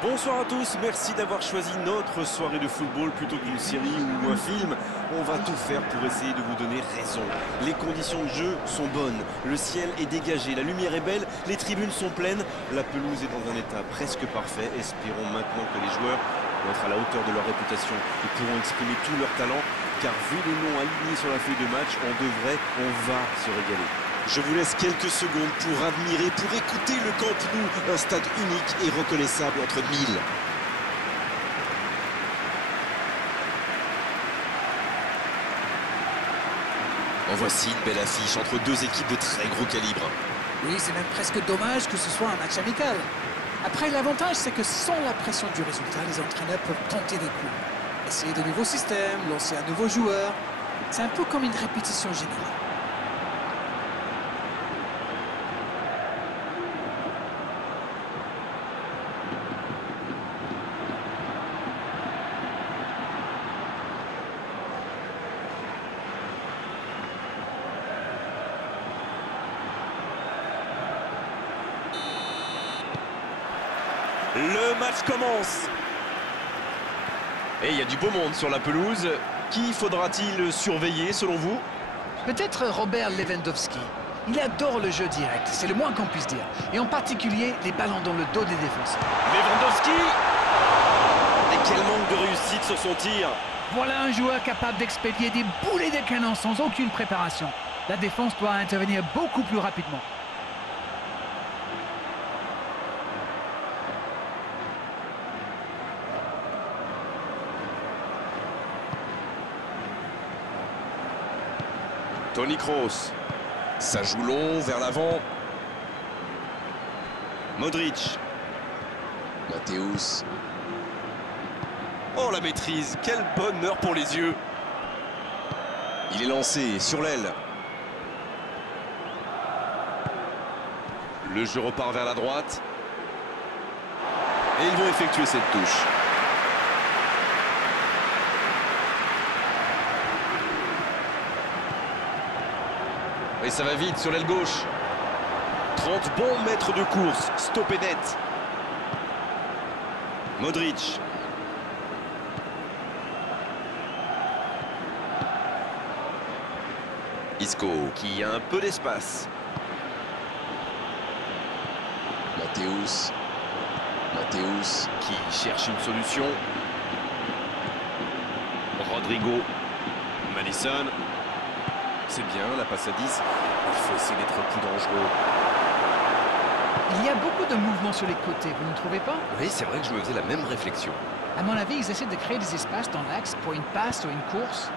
Bonsoir à tous, merci d'avoir choisi notre soirée de football plutôt qu'une série ou un film. On va tout faire pour essayer de vous donner raison. Les conditions de jeu sont bonnes, le ciel est dégagé, la lumière est belle, les tribunes sont pleines, la pelouse est dans un état presque parfait. Espérons maintenant que les joueurs vont être à la hauteur de leur réputation et pourront exprimer tout leur talent, car vu les noms alignés sur la feuille de match, on va se régaler. Je vous laisse quelques secondes pour admirer, pour écouter le Camp Nou, un stade unique et reconnaissable entre mille. En voici une belle affiche entre deux équipes de très gros calibre. Oui, c'est même presque dommage que ce soit un match amical. Après, l'avantage, c'est que sans la pression du résultat, les entraîneurs peuvent tenter des coups. Essayer de nouveaux systèmes, lancer un nouveau joueur. C'est un peu comme une répétition générale. Le match commence. Et il y a du beau monde sur la pelouse. Qui faudra-t-il surveiller selon vous? Peut-être Robert Lewandowski. Il adore le jeu direct, c'est le moins qu'on puisse dire. Et en particulier, les ballons dans le dos des défenseurs. Lewandowski! Et quel manque de réussite sur son tir! Voilà un joueur capable d'expédier des boulets de canon sans aucune préparation. La défense doit intervenir beaucoup plus rapidement. Toni Kroos. Ça joue long, vers l'avant. Modric. Matthäus. Oh, la maîtrise. Quel bonheur pour les yeux. Il est lancé sur l'aile. Le jeu repart vers la droite. Et ils vont effectuer cette touche. Et ça va vite sur l'aile gauche. 30 bons mètres de course. Stoppé net. Modric. Isco qui a un peu d'espace. Matthäus. Matthäus qui cherche une solution. Rodrigo. Madison. C'est bien, la passe à 10. Il faut essayer d'être plus dangereux. Il y a beaucoup de mouvements sur les côtés, vous ne trouvez pas? Oui, c'est vrai que je me faisais la même réflexion. À mon avis, ils essaient de créer des espaces dans l'axe pour une passe ou une course.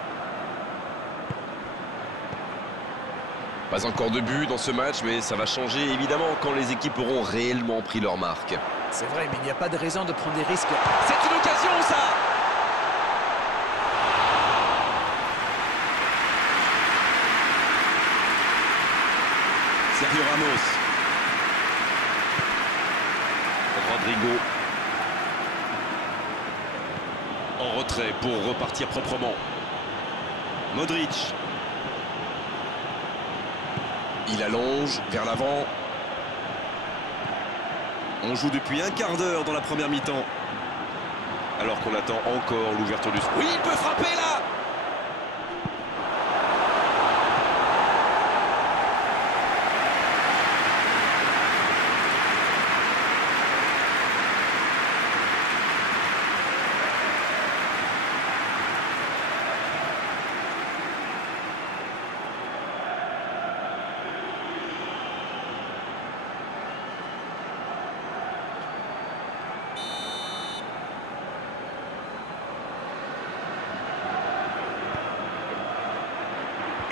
Pas encore de but dans ce match, mais ça va changer évidemment quand les équipes auront réellement pris leur marque. C'est vrai, mais il n'y a pas de raison de prendre des risques. C'est une occasion, ça! Sergio Ramos. Rodrigo. En retrait pour repartir proprement. Modric. Il allonge vers l'avant. On joue depuis un quart d'heure dans la première mi-temps. Alors qu'on attend encore l'ouverture du score. Oui, il peut frapper là!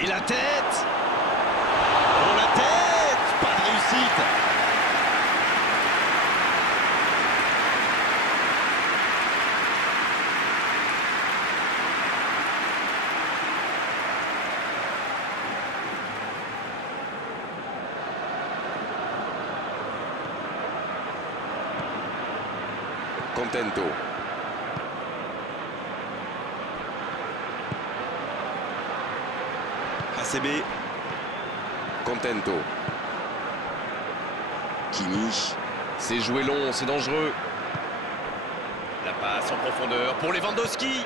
Et la tête! Oh, la tête! Pas de réussite! Contento. ACB. Contento. Kimi. C'est joué long, c'est dangereux. La passe en profondeur pour Lewandowski.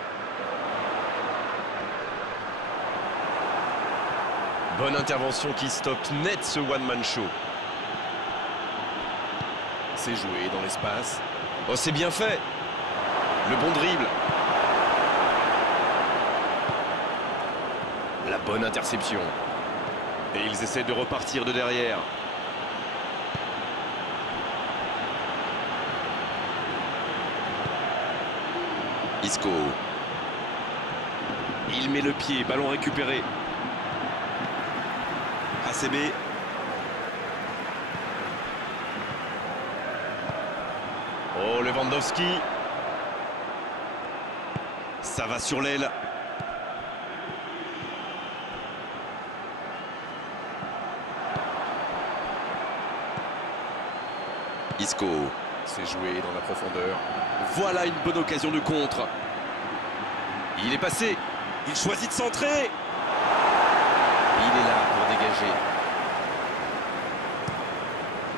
Bonne intervention qui stoppe net ce one-man show. C'est joué dans l'espace. Oh, c'est bien fait. Le bon dribble. La bonne interception. Et ils essaient de repartir de derrière. Isco. Il met le pied, ballon récupéré. ACB. Oh, Lewandowski. Ça va sur l'aile. Isco. C'est joué dans la profondeur. Voilà une bonne occasion de contre. Il est passé. Il choisit de centrer. Il est là pour dégager.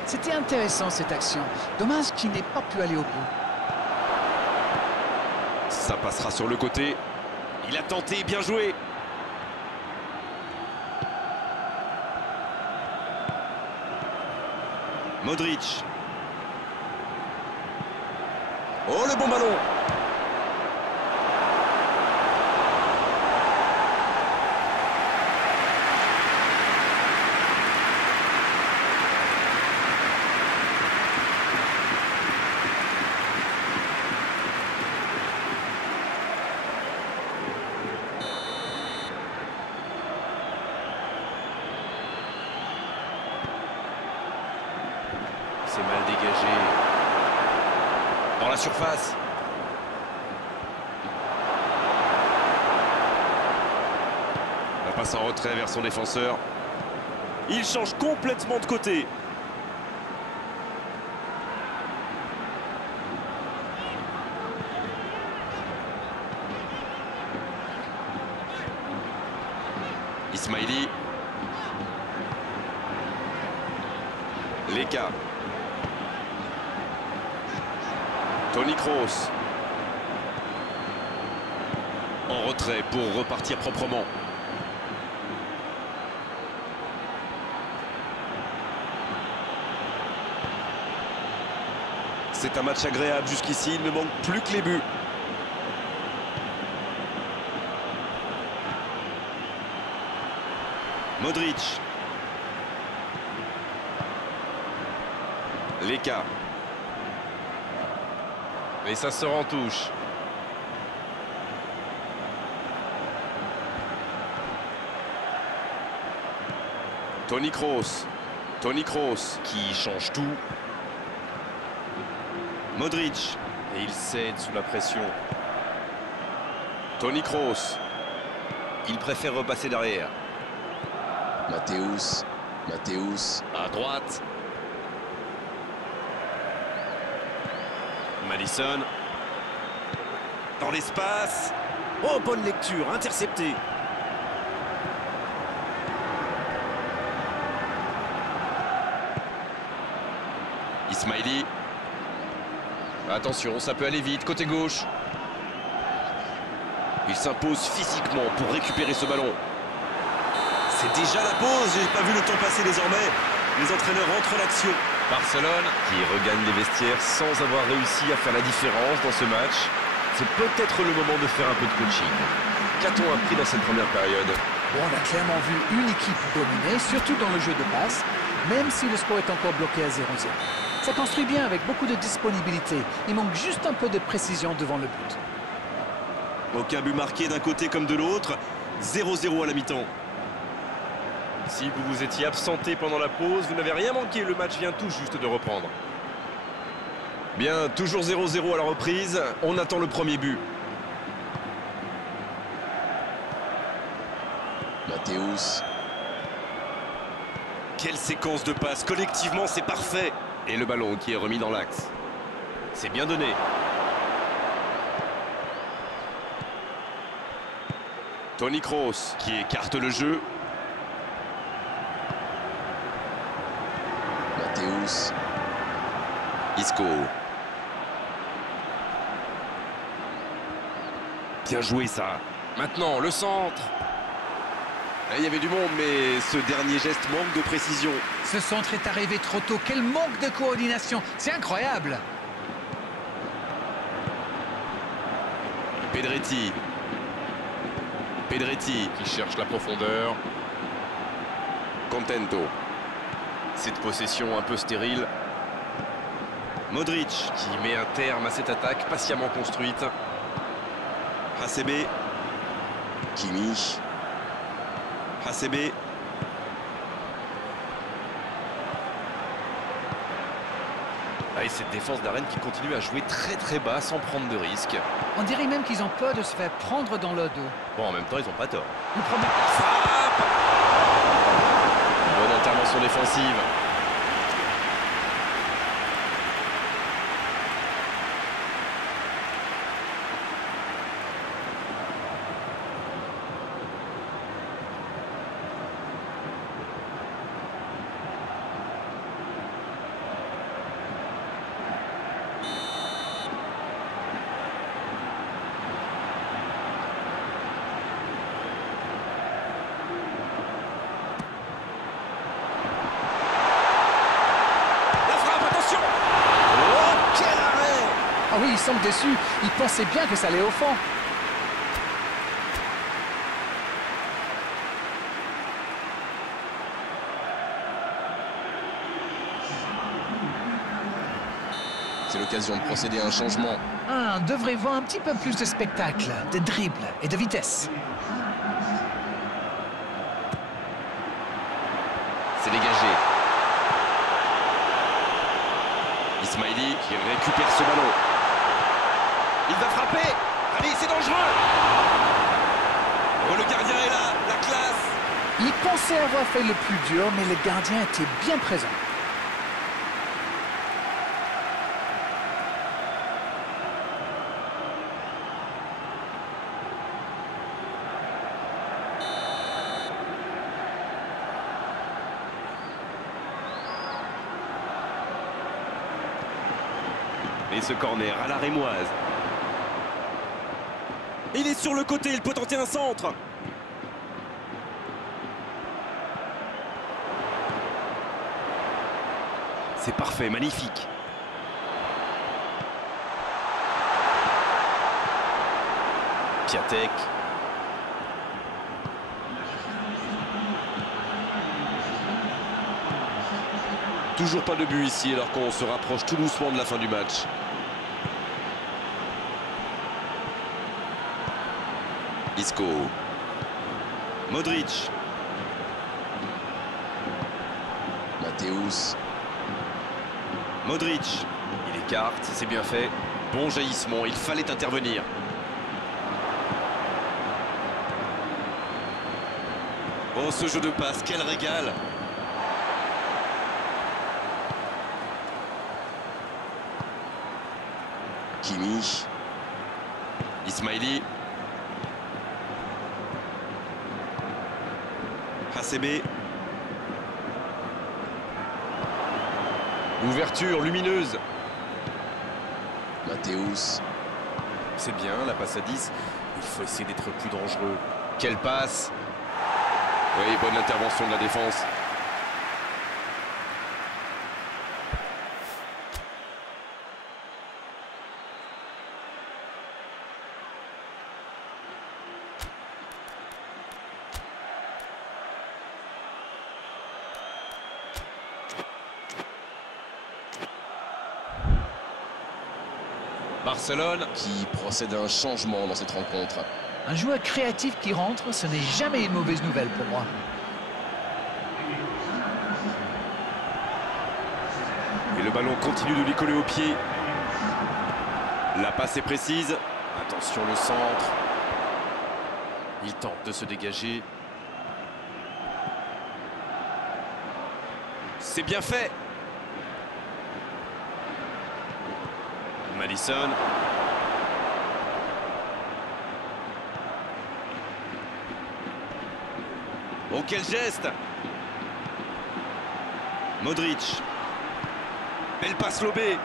C'était intéressant cette action. Dommage qu'il n'ait pas pu aller au bout. Ça passera sur le côté. Il a tenté, bien joué. Modric. Oh, le bon ballon. C'est mal dégagé. Dans la surface. La passe en retrait vers son défenseur. Il change complètement de côté. Ismaili. Leka. Toni Kroos. En retrait pour repartir proprement. C'est un match agréable jusqu'ici, il ne manque plus que les buts. Modric. Leka. Et ça sort en touche. Toni Kroos. Toni Kroos qui change tout. Modric. Et il cède sous la pression. Toni Kroos. Il préfère repasser derrière. Matthäus. Matthäus. À droite. Madison. Dans l'espace. Oh, bonne lecture, intercepté. Ismaili. Attention, ça peut aller vite, côté gauche. Il s'impose physiquement pour récupérer ce ballon. C'est déjà la pause, j'ai pas vu le temps passer désormais. Les entraîneurs rentrent en action. Barcelone qui regagne les vestiaires sans avoir réussi à faire la différence dans ce match. C'est peut-être le moment de faire un peu de coaching. Qu'a-t-on appris dans cette première période? Bon, on a clairement vu une équipe dominer, surtout dans le jeu de passe, même si le score est encore bloqué à 0-0. Ça construit bien avec beaucoup de disponibilité. Il manque juste un peu de précision devant le but. Aucun but marqué d'un côté comme de l'autre. 0-0 à la mi-temps. Si vous vous étiez absenté pendant la pause, vous n'avez rien manqué. Le match vient tout juste de reprendre. Bien, toujours 0-0 à la reprise. On attend le premier but. Matthäus. Quelle séquence de passes. Collectivement, c'est parfait. Et le ballon qui est remis dans l'axe. C'est bien donné. Toni Kroos qui écarte le jeu. Matthäus. Isco. Bien joué ça. Maintenant, le centre. Il y avait du monde, mais ce dernier geste manque de précision. Ce centre est arrivé trop tôt. Quel manque de coordination. C'est incroyable. Pedretti. Pedretti qui cherche la profondeur. Contento. Cette possession un peu stérile. Modric qui met un terme à cette attaque patiemment construite. Hasebe. Kimi. Hasebe. Et cette défense d'Arène qui continue à jouer très bas sans prendre de risques. On dirait même qu'ils ont peur de se faire prendre dans le dos. Bon, en même temps, ils n'ont pas tort. Le problème... Bonne intervention défensive. Ah oui, il semble déçu. Il pensait bien que ça allait au fond. C'est l'occasion de procéder à un changement. On devrait voir un petit peu plus de spectacle, de dribble et de vitesse. C'est dégagé. Ismaili qui récupère ce ballon. Il va frapper. Allez, c'est dangereux. Oh, le gardien est là, la classe. Il pensait avoir fait le plus dur, mais le gardien était bien présent. Et ce corner à la rémoise. Il est sur le côté, il peut tenter un centre. C'est parfait, magnifique. Piatek. Toujours pas de but ici alors qu'on se rapproche tout doucement de la fin du match. Isco. Modric. Matthäus. Modric. Il écarte, c'est bien fait. Bon jaillissement, il fallait intervenir. Oh, ce jeu de passe, quel régal! Kimi. Ismaili. Hasebe. Ouverture lumineuse. Matthäus. C'est bien, la passe à 10. Il faut essayer d'être plus dangereux. Quelle passe! Oui, bonne intervention de la défense. Barcelone Qui procède à un changement dans cette rencontre. Un joueur créatif qui rentre, ce n'est jamais une mauvaise nouvelle pour moi. Et le ballon continue de lui coller au pied. La passe est précise. Attention le centre. Il tente de se dégager. C'est bien fait. Madison. Oh, quel geste! Modric. Belle passe lobée.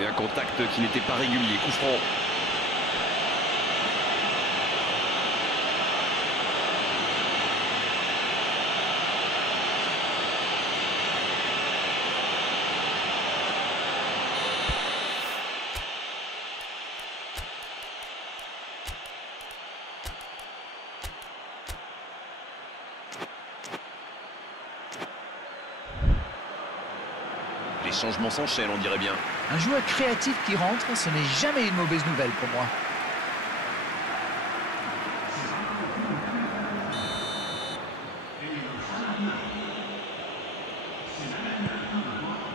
Et un contact qui n'était pas régulier. Coup franc. changements s'enchaînent, on dirait bien. Un joueur créatif qui rentre, ce n'est jamais une mauvaise nouvelle pour moi.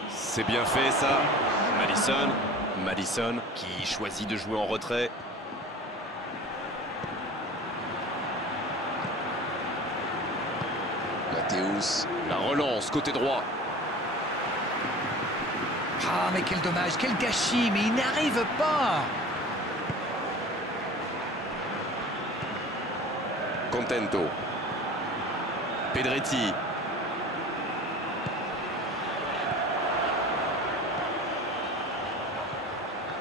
C'est bien fait ça. Madison qui choisit de jouer en retrait. Mathéus. La relance côté droit. Ah, mais quel dommage, quel gâchis, mais il n'arrive pas. Contento. Pedretti.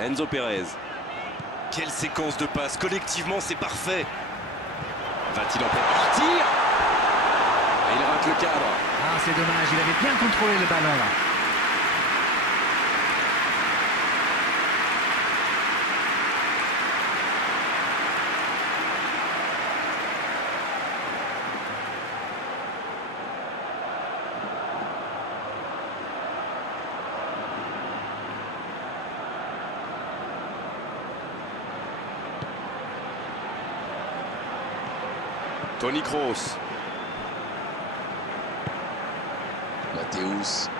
Enzo Pérez. Quelle séquence de passes. Collectivement, c'est parfait. Va-t-il en prendre un tir? Et il rate le cadre. Ah, c'est dommage, il avait bien contrôlé le ballon là. Toni Kroos. Mathéus.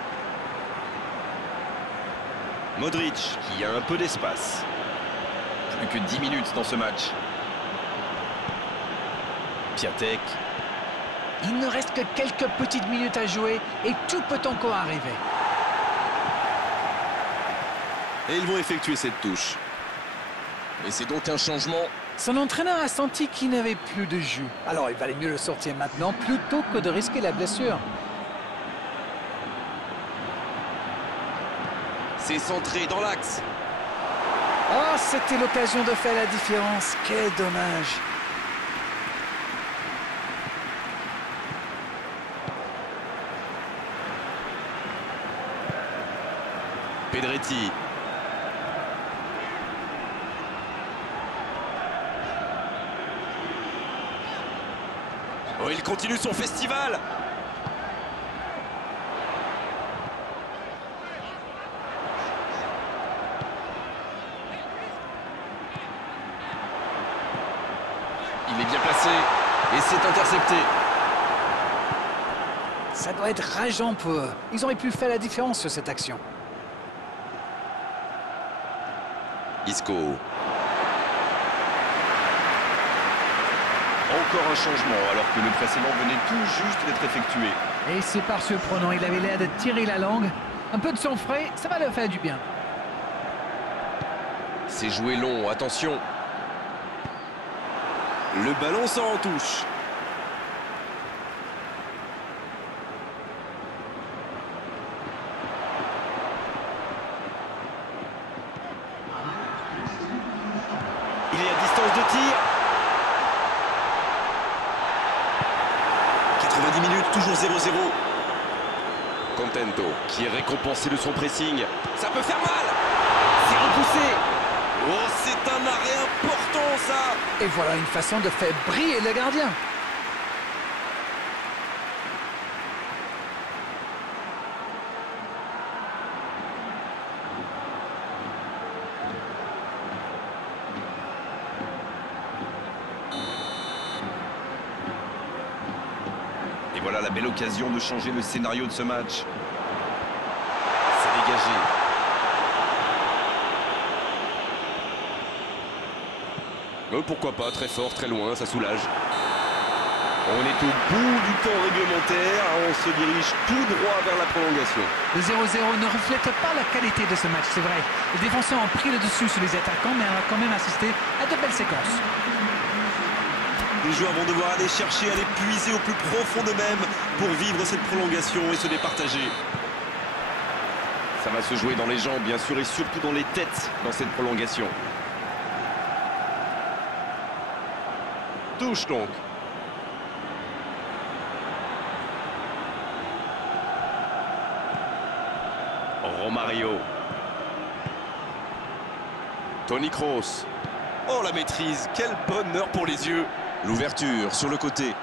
Modric qui a un peu d'espace. Plus que 10 minutes dans ce match. Piatek. Il ne reste que quelques petites minutes à jouer et tout peut encore arriver. Et ils vont effectuer cette touche. Et c'est donc un changement. Son entraîneur a senti qu'il n'avait plus de jus. Alors il valait mieux le sortir maintenant plutôt que de risquer la blessure. C'est centré dans l'axe. Oh, c'était l'occasion de faire la différence. Quel dommage. Pedretti. Oh, il continue son festival. Il est bien placé et c'est intercepté. Ça doit être rageant pour eux. Ils auraient pu faire la différence sur cette action. Isco. Encore un changement alors que le précédent venait tout juste d'être effectué. Et c'est par surprenant, il avait l'air de tirer la langue. Un peu de sang frais, ça va leur faire du bien. C'est joué long, attention. Le ballon sort en touche. Il est à distance de tir. 90 minutes, toujours 0-0. Contento, qui est récompensé de son pressing. Ça peut faire mal. C'est repoussé. Oh, c'est un arrêt important, ça. Et voilà une façon de faire briller le gardien. Et voilà la belle occasion de changer le scénario de ce match. C'est dégagé. Pourquoi pas, très fort, très loin, ça soulage. On est au bout du temps réglementaire, on se dirige tout droit vers la prolongation. Le 0-0 ne reflète pas la qualité de ce match, c'est vrai. Les défenseurs ont pris le dessus sur les attaquants, mais on a quand même assisté à de belles séquences. Les joueurs vont devoir aller chercher, aller puiser au plus profond d'eux-mêmes pour vivre cette prolongation et se départager. Ça va se jouer dans les jambes, bien sûr, et surtout dans les têtes dans cette prolongation. Touche donc. Romario. Toni Kroos. Oh, la maîtrise, quel bonheur pour les yeux. L'ouverture sur le côté.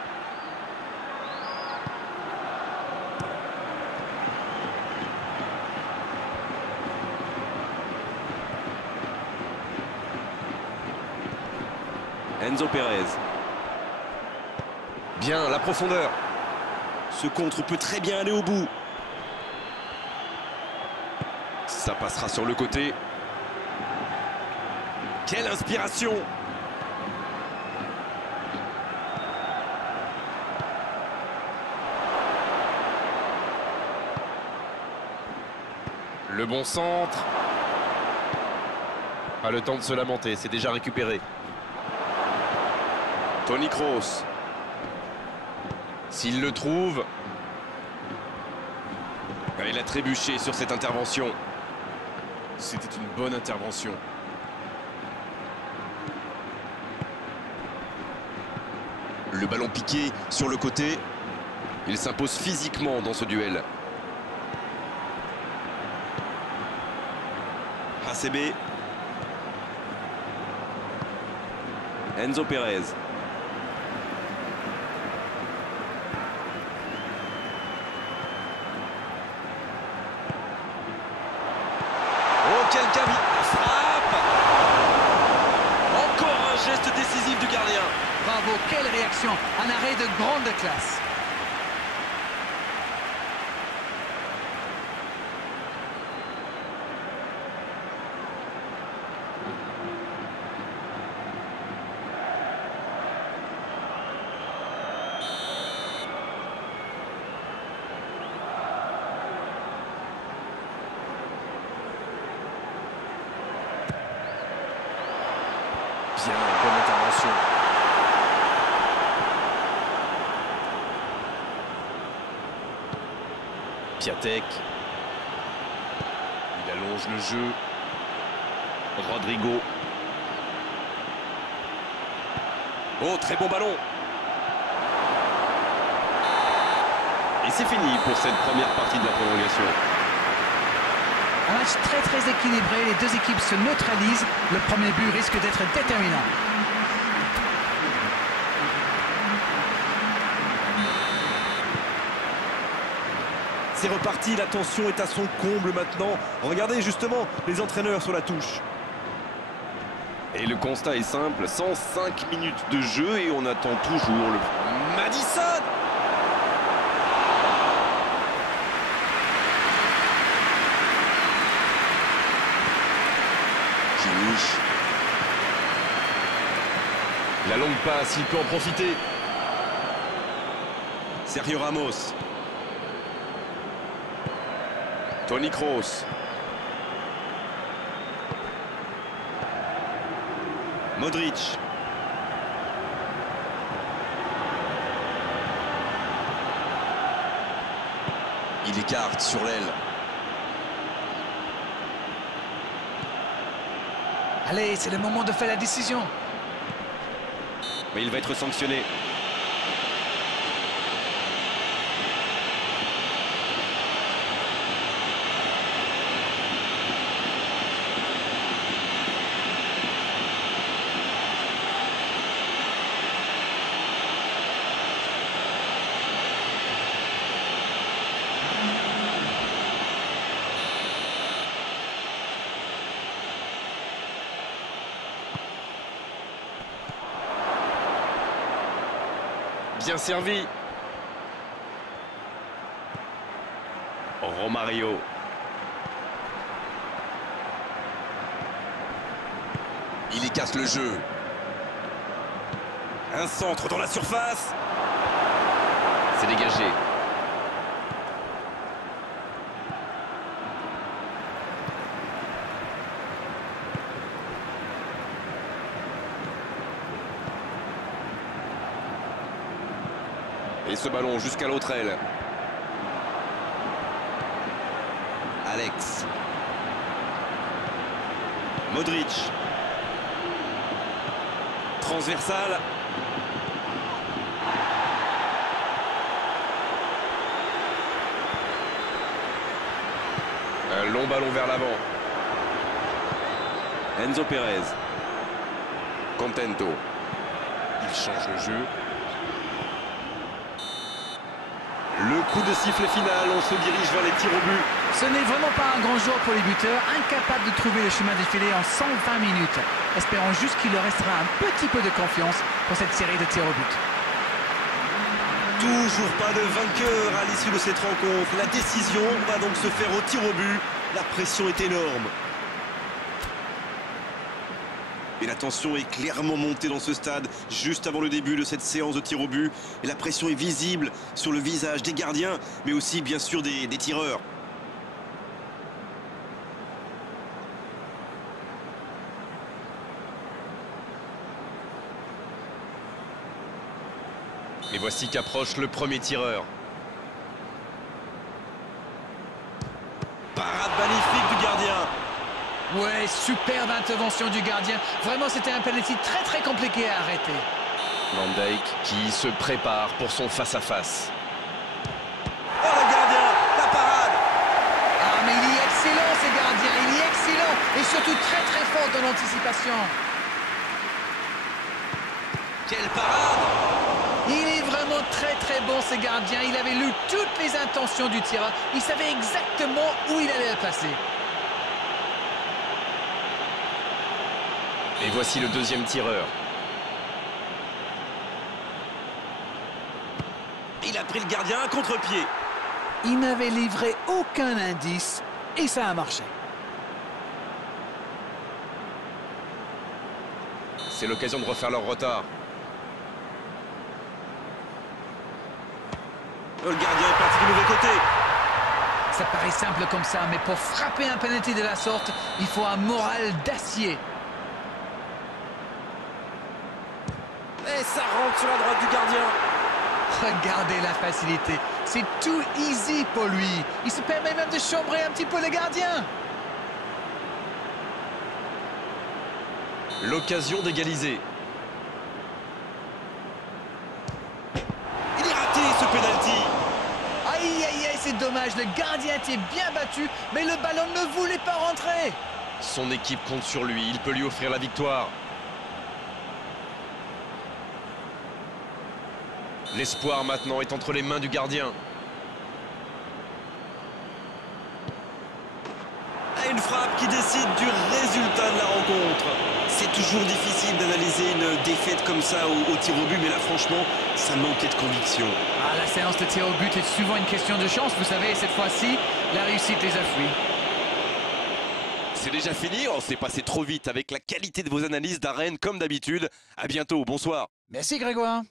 Enzo Pérez. Bien, la profondeur. Ce contre peut très bien aller au bout. Ça passera sur le côté. Quelle inspiration! Le bon centre. Pas le temps de se lamenter, c'est déjà récupéré. Toni Kroos. S'il le trouve. Il a trébuché sur cette intervention. C'était une bonne intervention. Le ballon piqué sur le côté. Il s'impose physiquement dans ce duel. ACB. Enzo Pérez. Oh, quel cavi! Frappe! Encore un geste décisif du gardien. Bravo, quelle réaction! Un arrêt de grande classe. Bien, bonne intervention. Piatek. Il allonge le jeu. Rodrigo. Oh, très bon ballon. Et c'est fini pour cette première partie de la prolongation. Un match très équilibré, les deux équipes se neutralisent. Le premier but risque d'être déterminant. C'est reparti, la tension est à son comble maintenant. Regardez justement les entraîneurs sur la touche. Et le constat est simple, 105 minutes de jeu et on attend toujours le... Madison! La longue passe, il peut en profiter. Sergio Ramos. Toni Kroos. Modric. Il écarte sur l'aile. Allez, c'est le moment de faire la décision. Mais il va être sanctionné. Bien servi. Romario. Il y casse le jeu. Un centre dans la surface. C'est dégagé. Et ce ballon jusqu'à l'autre aile. Alex. Modric. Transversal. Un long ballon vers l'avant. Enzo Pérez. Contento. Il change le jeu. Le coup de sifflet final, on se dirige vers les tirs au but. Ce n'est vraiment pas un grand jour pour les buteurs, incapables de trouver le chemin défilé en 120 minutes. Espérons juste qu'il leur restera un petit peu de confiance pour cette série de tirs au but. Toujours pas de vainqueur à l'issue de cette rencontre. La décision va donc se faire au tir au but. La pression est énorme. Et la tension est clairement montée dans ce stade, juste avant le début de cette séance de tir au but. Et la pression est visible sur le visage des gardiens, mais aussi bien sûr des tireurs. Et voici qu'approche le premier tireur. Parade magnifique du gardien. Ouais, superbe intervention du gardien. Vraiment, c'était un penalty très compliqué à arrêter. Van Dijk qui se prépare pour son face-à-face. Oh le gardien, la parade. Ah, mais il est excellent, ce gardien. Il est excellent. Et surtout très fort dans l'anticipation. Quelle parade! Il est vraiment très bon, ce gardien. Il avait lu toutes les intentions du tireur. Il savait exactement où il allait le placer. Et voici le deuxième tireur. Il a pris le gardien à contre-pied. Il n'avait livré aucun indice et ça a marché. C'est l'occasion de refaire leur retard. Le gardien est parti du mauvais côté. Ça paraît simple comme ça, mais pour frapper un penalty de la sorte, il faut un moral d'acier. Et ça rentre sur la droite du gardien. Regardez la facilité. C'est tout easy pour lui. Il se permet même de chambrer un petit peu le gardien. L'occasion d'égaliser. Il est raté ce penalty. Aïe, c'est dommage. Le gardien était bien battu, mais le ballon ne voulait pas rentrer. Son équipe compte sur lui. Il peut lui offrir la victoire. L'espoir maintenant est entre les mains du gardien. Une frappe qui décide du résultat de la rencontre. C'est toujours difficile d'analyser une défaite comme ça au tir au but, mais là franchement, ça manquait de conviction. Ah, la séance de tir au but est souvent une question de chance, vous savez, cette fois-ci, la réussite les a fui. C'est déjà fini, on s'est passé trop vite avec la qualité de vos analyses d'Arène comme d'habitude. À bientôt, bonsoir. Merci Grégoire.